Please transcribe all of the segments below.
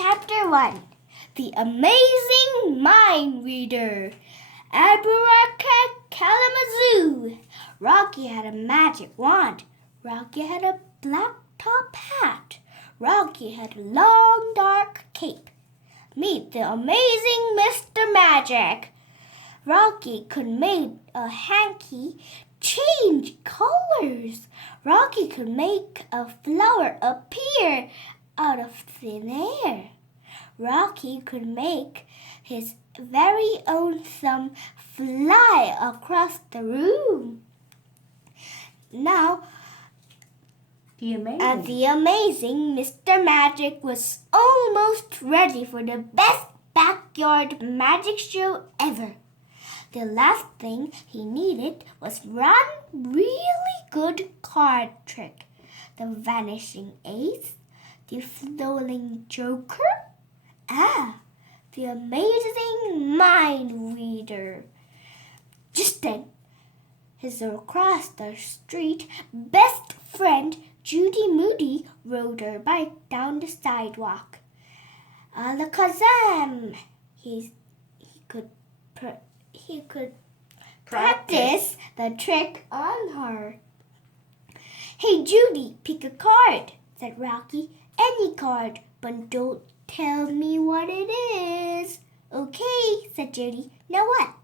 Chapter 1 The Amazing Mind Reader. Abracadabra. Rocky had a magic wand. Rocky had a black top hat. Rocky had a long dark cape. Meet the amazing Mr.Magic. Rocky could make a hanky change colors. Rocky could make a flower appear out of thin air. Rocky could make his very own thumb fly across the room. Now, the amazing Mr. Magic was almost ready for the best backyard magic show ever. The last thing he needed was one really good card trick. The vanishing ace, the floating joker, the amazing mind reader. Just then, his across the street best friend Judy Moody rode her bike down the sidewalk. Alakazam! He could practice the trick on her. Hey, Judy, pick a card, said Rocky. Any card, but don't tell me what it is. Okay, said Judy. Now what?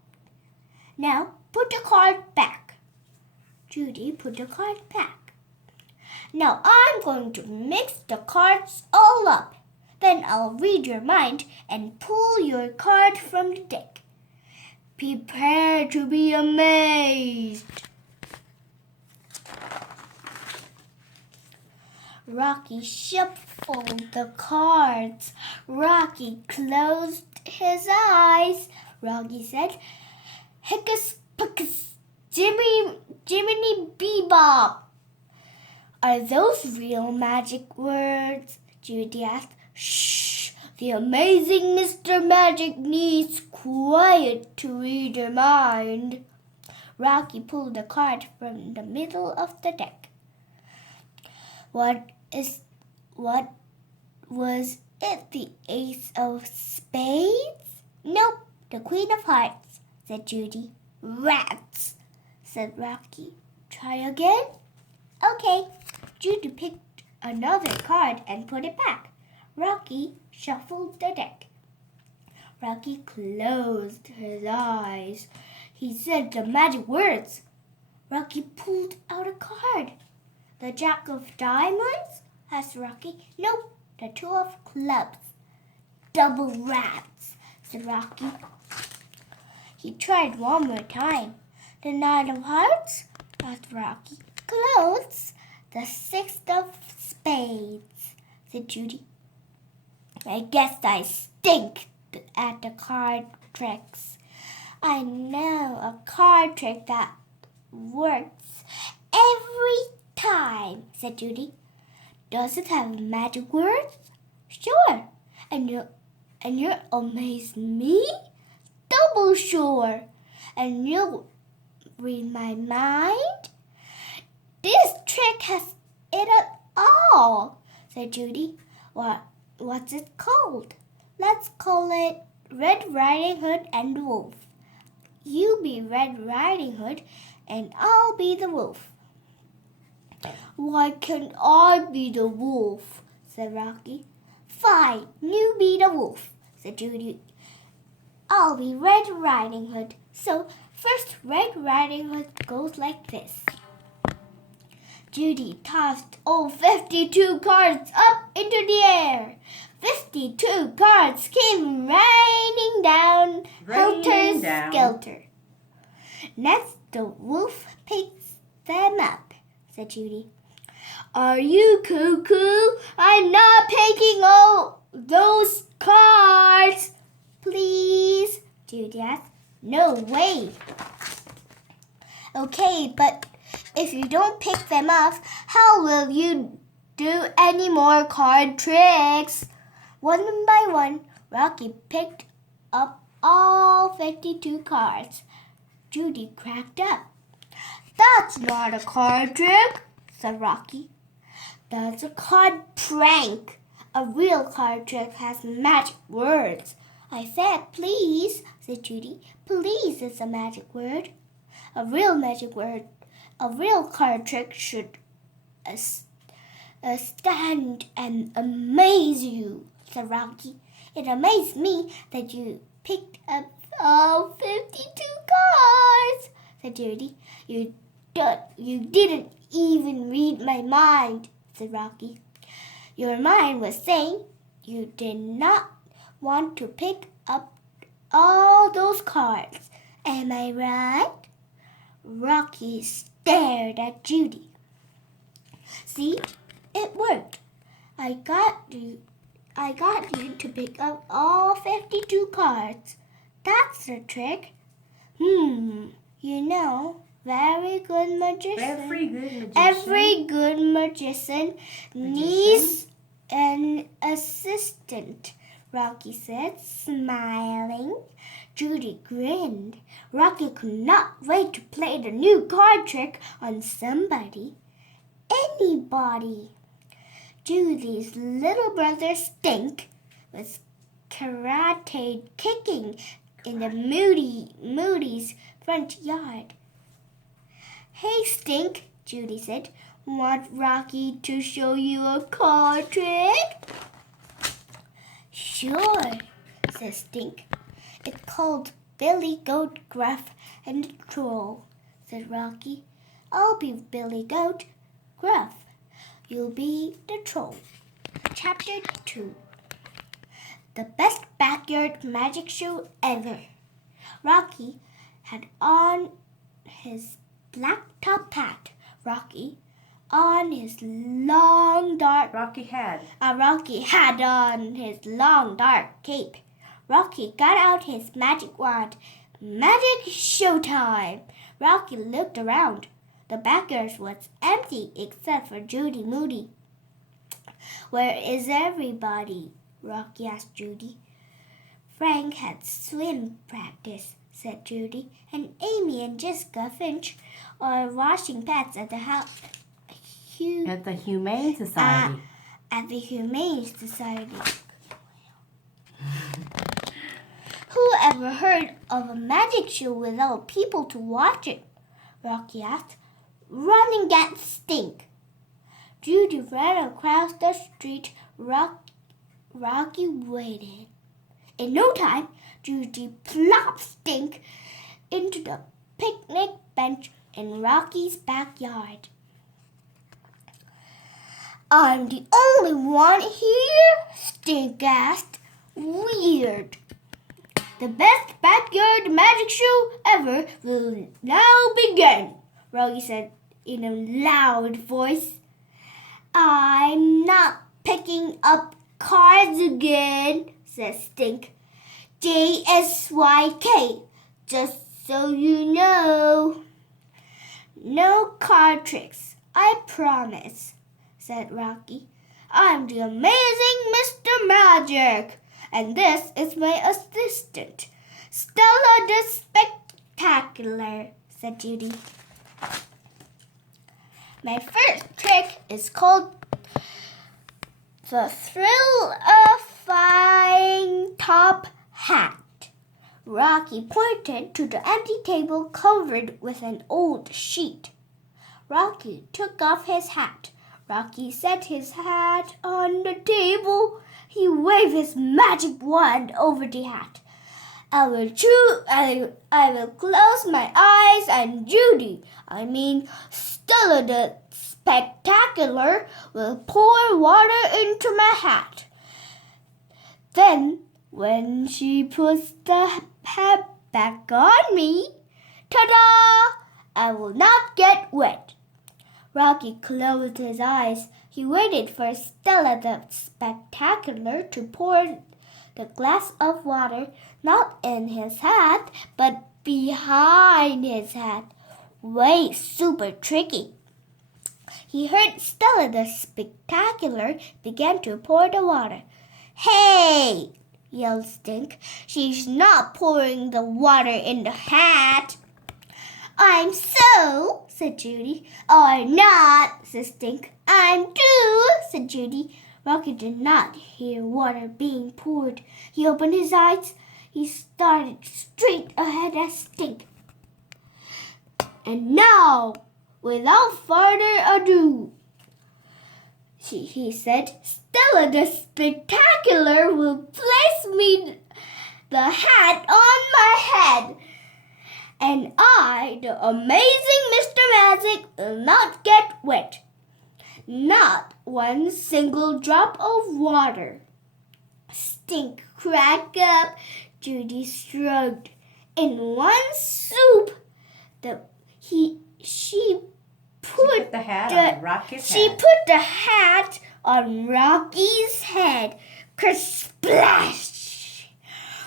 Now put the card back. Judy put the card back. Now I'm going to mix the cards all up. Then I'll read your mind and pull your card from the deck. Prepare to be amazed. Rocky shuffled the cards. Rocky closed his eyes. Rocky said, Hickus Pickus, Jiminy Bebop. Are those real magic words? Judy asked. Shh! The amazing Mr. Magic needs quiet to read your mind. Rocky pulled a card from the middle of the deck. What was it? The ace of spades? Nope, the queen of hearts, said Judy. Rats, said Rocky. Try again? Okay. Judy picked another card and put it back. Rocky shuffled the deck. Rocky closed his eyes. He said the magic words. Rocky pulled out a card. The jack of diamonds? Asked Rocky. Nope, the two of clubs. Double rats, said Rocky. He tried one more time. The nine of hearts? Asked Rocky. Clothes? The six of spades, said Judy. I guess I stink at the card tricks. I know a card trick that works every time, said Judy. Does it have magic words? Sure. And you'll amaze me? Double sure. And you'll read my mind? This trick has it at all, said Judy. What's it called? Let's call it Red Riding Hood and the Wolf. You be Red Riding Hood and I'll be the wolf. Why can't I be the wolf? Said Rocky. Fine, you be the wolf, said Judy. I'll be Red Riding Hood. So first Red Riding Hood goes like this. Judy tossed all 52 cards up into the air. 52 cards came raining down, helter-skelter. Next, the wolf picks them up, said Judy. Are you cuckoo? I'm not picking all those cards. Please, Judy asked. No way. Okay, but if you don't pick them up, how will you do any more card tricks? One by one, Rocky picked up all 52 cards. Judy cracked up. That's not a card trick, said Rocky. That's a card prank. A real card trick has magic words. I said please, said Judy. Please is a magic word. A real card trick should stand and amaze you, said Rocky. It amazed me that you picked up all 52 cards, said Judy. You didn't even read my mind, said Rocky. Your mind was saying you did not want to pick up all those cards. Am I right? Rocky stared at Judy. See, it worked. I got you to pick up all 52 cards. That's the trick. Very good magician. Every good magician needs an assistant, Rocky said, smiling. Judy grinned. Rocky could not wait to play the new card trick on somebody. Anybody. Judy's little brother Stink was karate kicking in the Moody's front yard. Hey, Stink, Judy said. Want Rocky to show you a card trick? Sure, said Stink. It's called Billy Goat Gruff and Troll, said Rocky. I'll be Billy Goat Gruff. You'll be the troll. Chapter 2. The best backyard magic show ever. Rocky had on his black top hat. Rocky had on his long dark cape. Rocky got out his magic wand. Magic showtime! Rocky looked around. The backyard was empty except for Judy Moody. Where is everybody? Rocky asked Judy. Frank had swim practice, said Judy, and Amy and Jessica Finch are washing pets at the house. At the Humane Society. At the Humane Society. Who ever heard of a magic show without people to watch it? Rocky asked. Run and get Stink. Judy ran across the street. Rocky waited. In no time, Judy plopped Stink into the picnic bench in Rocky's backyard. I'm the only one here, Stink asked. Weird. The best backyard magic show ever will now begin, Rocky said in a loud voice. I'm not picking up cards again, said Stink. JSYK, just so you know. No card tricks, I promise, said Rocky. I'm the amazing Mr.Magic, and this is my assistant, Stella the Spectacular, said Judy. My first trick is called the Thrill-a-Flying Top Hat. Rocky pointed to the empty table covered with an old sheet. Rocky took off his hat. Rocky set his hat on the table. He waved his magic wand over the hat. I will close my eyes and Stella the Spectacular will pour water into my hat. Then, when she puts the hat back on me, ta-da! I will not get wet. Rocky closed his eyes. He waited for Stella the Spectacular to pour the glass of water not in his hat, but behind his hat. Way super tricky. He heard Stella the Spectacular begin to pour the water. Hey! Yelled Stink. She's not pouring the water in the hat. I'm so, said Judy. Or not, said Stink. I'm too, said Judy. Rocky did not hear water being poured. He opened his eyes. He started straight ahead at Stink. And now, without further ado, he said, Stella the Spectacular will place me the hat on my head. And I, the amazing Mr. Magic, will not get wet. Not one single drop of water. Stink cracked up. Judy shrugged. In one swoop, she put the hat on Rocky's She head. put the hat on Rocky's head. Kersplash!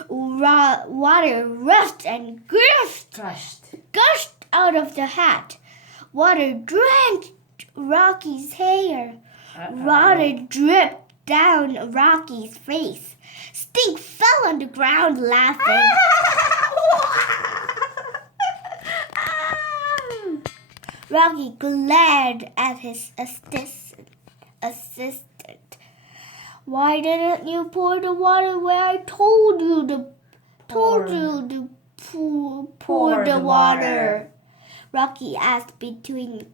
Water rushed and gushed out of the hat. Water drenched Rocky's hair. Water dripped down Rocky's face. Stink fell on the ground laughing. Rocky glared at his assistant. Why didn't you pour the water where I told you to pour the water? Rocky asked between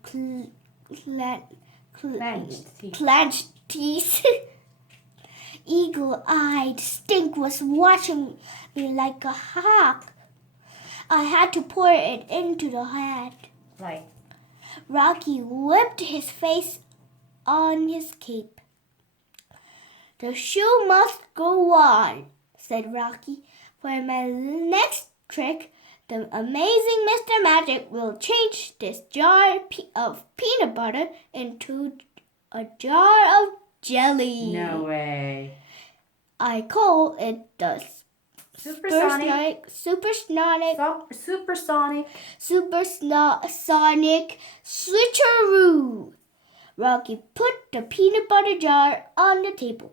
clenched teeth. Eagle-eyed, Stink was watching me like a hawk. I had to pour it into the hat. Right. Rocky whipped his face on his cape. The show must go on, said Rocky. For my next trick, the amazing Mr. Magic will change this jar of peanut butter into a jar of jelly. No way. I call it the Supersonic switcheroo. Rocky put the peanut butter jar on the table.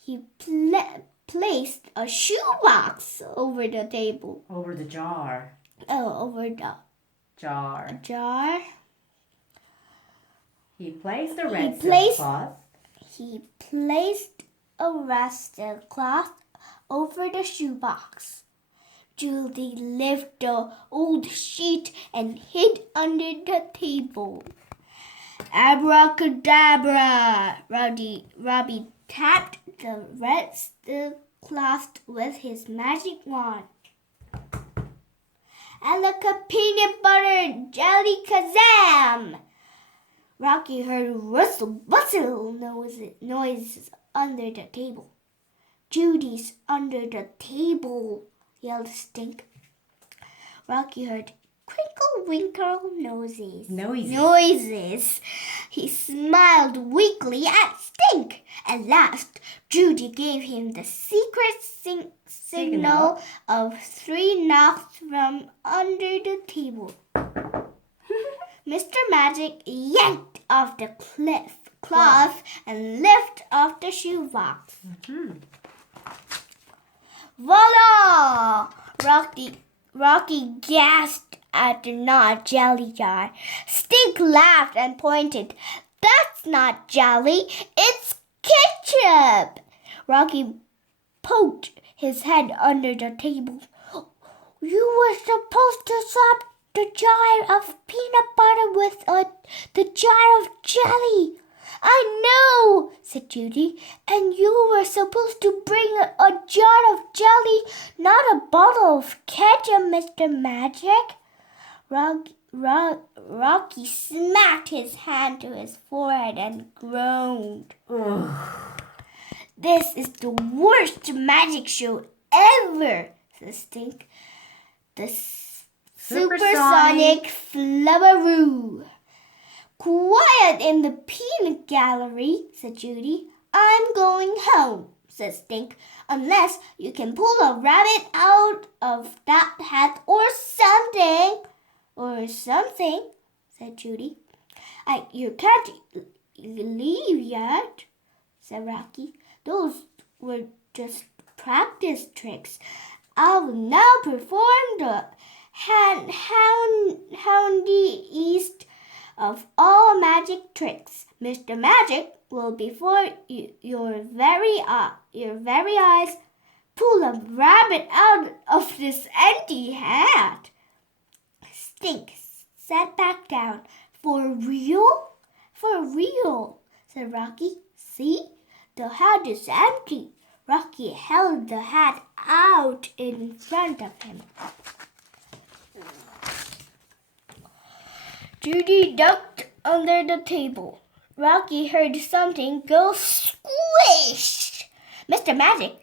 He placed a shoebox over the table. Over the jar. Oh, over the jar. He placed a red silk cloth. He placed a red silk cloth over the shoebox. Judy lifted the old sheet and hid under the table. Abracadabra! Robbie tapped the red silk cloth with his magic wand. Alaka peanut butter jelly kazam! Rocky heard rustle noises under the table. Judy's under the table, yelled Stink. Rocky heard crinkle winkle noises. He smiled weakly at Stink. At last, Judy gave him the secret signal of 3 knocks from under the table. Mr. Magic yanked off the cloth and lifted off the shoebox. Voila! Rocky gasped at the not jelly jar. Stink laughed and pointed. That's not jelly, it's ketchup! Rocky poked his head under the table. You were supposed to swap the jar of peanut butter with the jar of jelly. I know, said Judy, and you were supposed to bring a jar of jelly, not a bottle of ketchup, Mr. Magic. Rocky smacked his hand to his forehead and groaned. This is the worst magic show ever, said Stink. The Supersonic Flubberoo. Quiet in the peanut gallery, said Judy. I'm going home, said Stink, unless you can pull a rabbit out of that hat or something. Or something, said Judy. You can't leave yet, said Rocky. Those were just practice tricks. I'll now perform the handiest of all magic tricks. Mr. Magic will before your very eyes pull a rabbit out of this empty hat. Stink sat back down. For real? For real, said Rocky. See? The hat is empty. Rocky held the hat out in front of him. Judy ducked under the table. Rocky heard something go squish. Mr.Magic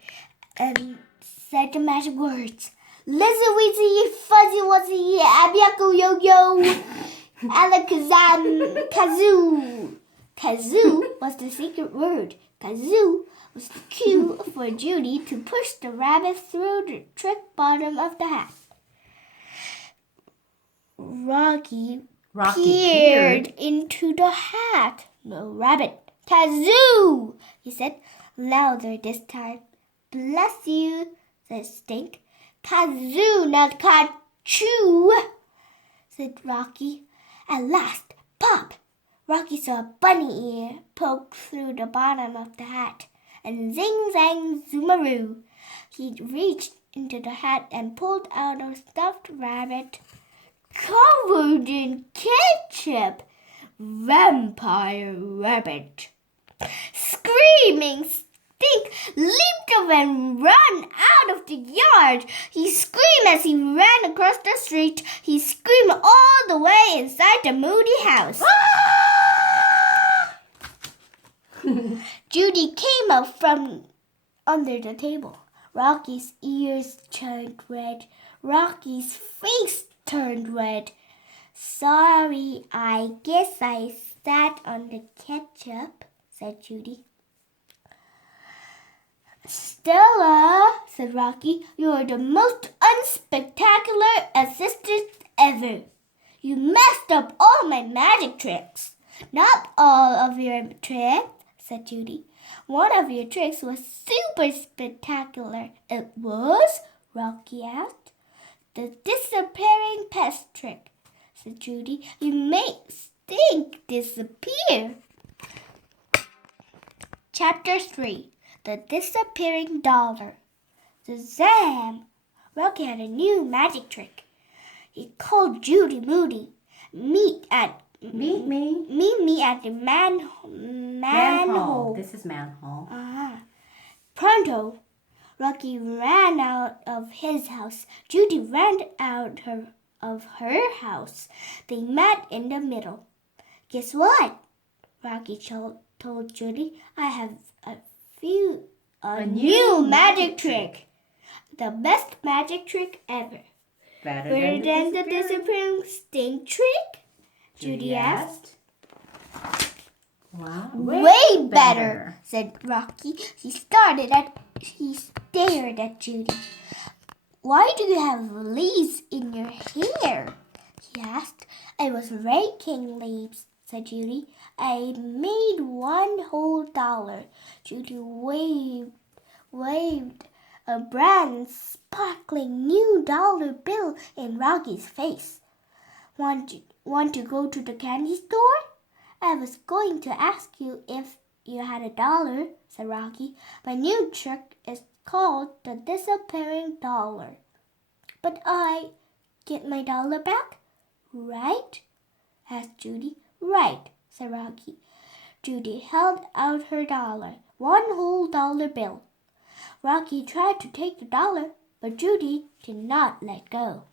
said the magic words. Lizzy wizzy, fuzzy wuzzy, abiaco yo yo, alakazam, kazoo. Kazoo was the secret word. Kazoo was the cue for Judy to push the rabbit through the trick bottom of the hat. Rocky peered into the hat. No rabbit. Kazoo, he said, louder this time. Bless you, said Stink. Kazoo, not kachoo, said Rocky. At last, pop! Rocky saw a bunny ear poke through the bottom of the hat, and zing zang zoomaroo. He reached into the hat and pulled out a stuffed rabbit covered in ketchup. Vampire rabbit. Screaming, Stink leaped up and ran out of the yard. He screamed as he ran across the street. He screamed all the way inside the Moody house. Judy came out from under the table. Rocky's ears turned red. Rocky's face turned red. Sorry, I guess I sat on the ketchup, said Judy. Stella, said Rocky, you're the most unspectacular assistant ever. You messed up all my magic tricks. Not all of your tricks, said Judy. One of your tricks was super spectacular. It was? Rocky asked. The disappearing pest trick, said Judy. You make Stink disappear. Chapter 3. The Disappearing Dollar. The zang! Rocky had a new magic trick. He called Judy Moody. Meet me at the manhole. This is manhole. Pronto. Rocky ran out of his house. Judy ran out of her house. They met in the middle. Guess what? Rocky told Judy. I have a new magic trick. The best magic trick ever. Better than the disappearing Stink trick? Judy asked. Wow. Way better, said Rocky. He stared at Judy. Why do you have leaves in your hair? He asked. I was raking leaves, said Judy. I made $1 Judy waved a brand sparkling new dollar bill in Rocky's face. Want to go to the candy store? I was going to ask you if you had $1, said Rocky. My new trick is called the disappearing dollar. But I get my $1 back, right? asked Judy. Right, said Rocky. Judy held out her $1, one whole dollar bill. Rocky tried to take the $1, but Judy did not let go.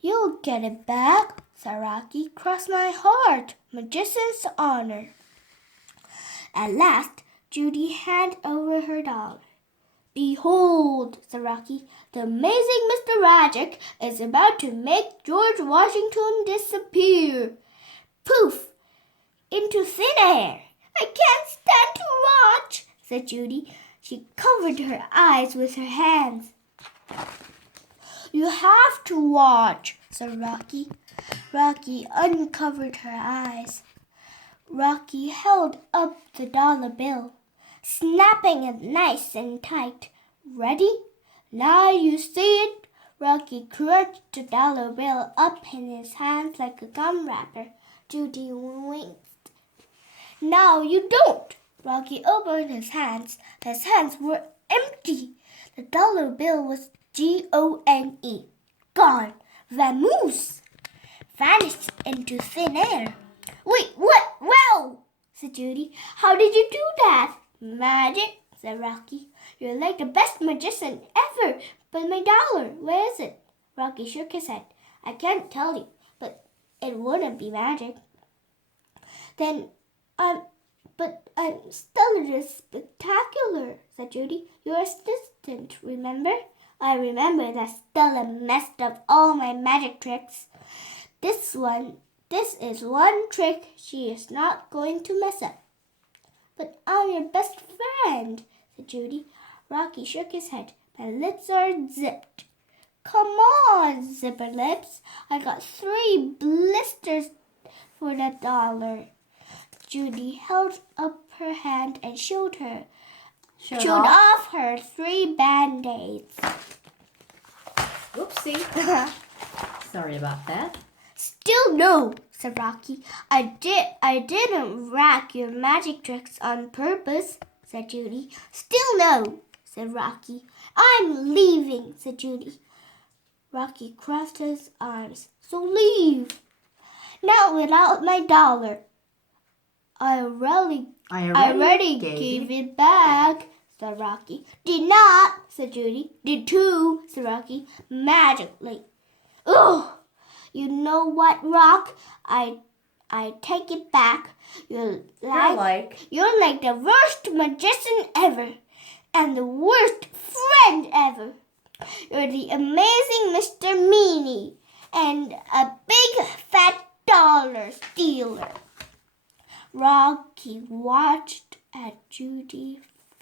You'll get it back, said Rocky. Cross my heart, magician's honor. At last, Judy handed over her $1. Behold, said Rocky, the amazing Mr.Magic is about to make George Washington disappear. Poof! Into thin air. I can't stand to watch, said Judy. She covered her eyes with her hands. You have to watch, said Rocky. Rocky uncovered her eyes. Rocky held up the $1 bill, snapping it nice and tight. Ready? Now you see it. Rocky crunched the $1 bill up in his hands like a gum wrapper. Judy winked. Now you don't. Rocky opened his hands. His hands were empty. The dollar bill was Gone. Gone. Vamoose. Vanished into thin air. Wait, what? Wow, said Judy. How did you do that? Magic, said Rocky. You're like the best magician ever. But my dollar, where is it? Rocky shook his head. I can't tell you, but it wouldn't be magic. Then I'm still spectacular, said Judy. Your assistant, remember? I remember that Stella messed up all my magic tricks. This is one trick she is not going to mess up. But I'm your best friend, said Judy. Rocky shook his head. My lips are zipped. Come on, zipper lips. I got 3 blisters for that dollar. Judy held up her hand and showed off her 3 band-aids. Whoopsie. Sorry about that. Still no, said Rocky. I didn't rack your magic tricks on purpose, said Judy. Still no, said Rocky. I'm leaving, said Judy. Rocky crossed his arms. So leave. Not without my dollar. I already gave it back, said Rocky. Did not, said Judy. Did too, said Rocky, magically. Ugh! You know what, Rock? I take it back. You're like the worst magician ever, and the worst friend ever. You're the amazing Mr. Meanie, and a big fat dollar stealer. Rocky watched as Judy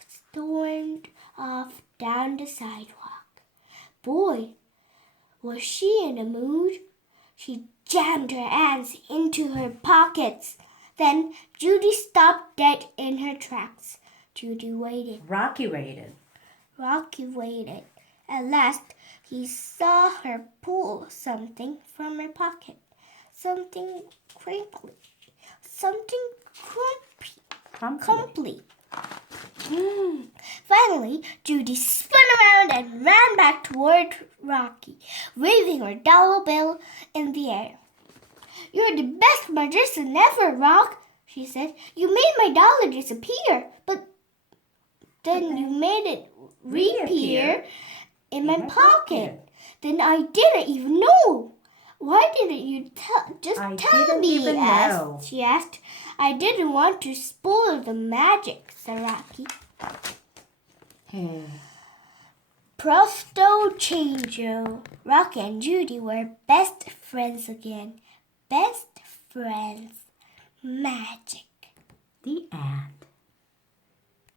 stormed off down the sidewalk. Boy, was she in a mood. She jammed her hands into her pockets. Then Judy stopped dead in her tracks. Judy waited. Rocky waited. At last, he saw her pull something from her pocket. Something crinkly. Something crumply. Finally, Judy spun around and ran back toward Rocky, waving her dollar bill in the air. You're the best magician ever, Rock, she said. You made my dollar disappear, but then you made it reappear in my pocket. Then I didn't even know. Why didn't you tell me? She asked. I didn't want to spoil the magic, said Rocky. Presto changeo. Rocky and Judy were best friends again. Best friends. Magic. The end.